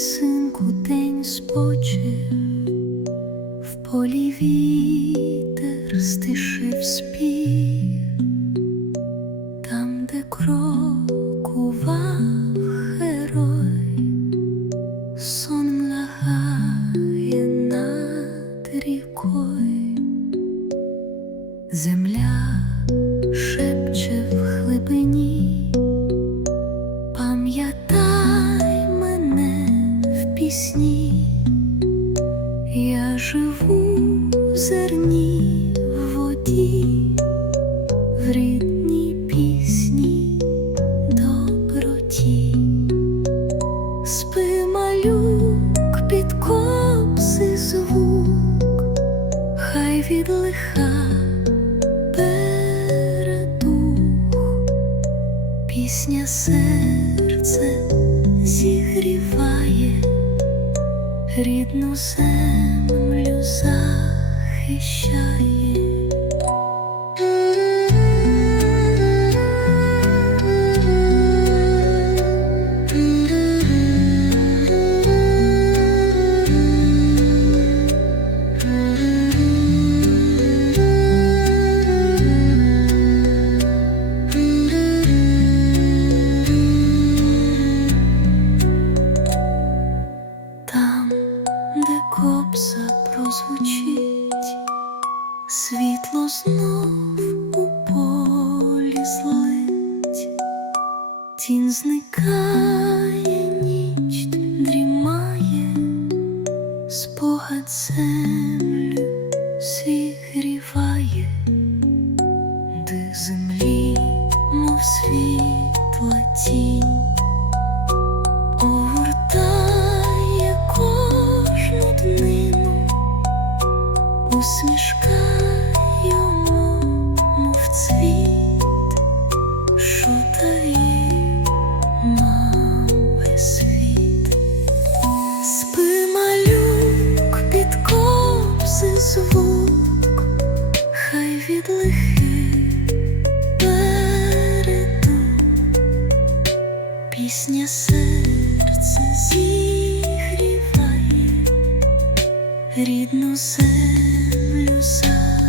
синку, день спочив, в полі вітер стишив спів, там, де крокував герой, сон лагає над рікою, земля пісні, я живу в зерні в воді, в рідній пісні доброті, спи малюк під копси звук, хай від лиха передух. Пісня серце рідну землю захищає. Світло знов у полі злить, тінь зникає, від лихи переду. Пісня серце зігріває, рідну землю захищає.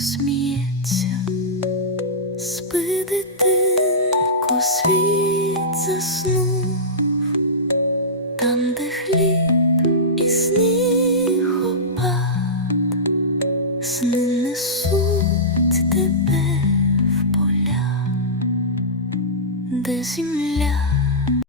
сміється, спи дитинку, світ заснув, там, де хліб і сніг опад, сни несуть тебе.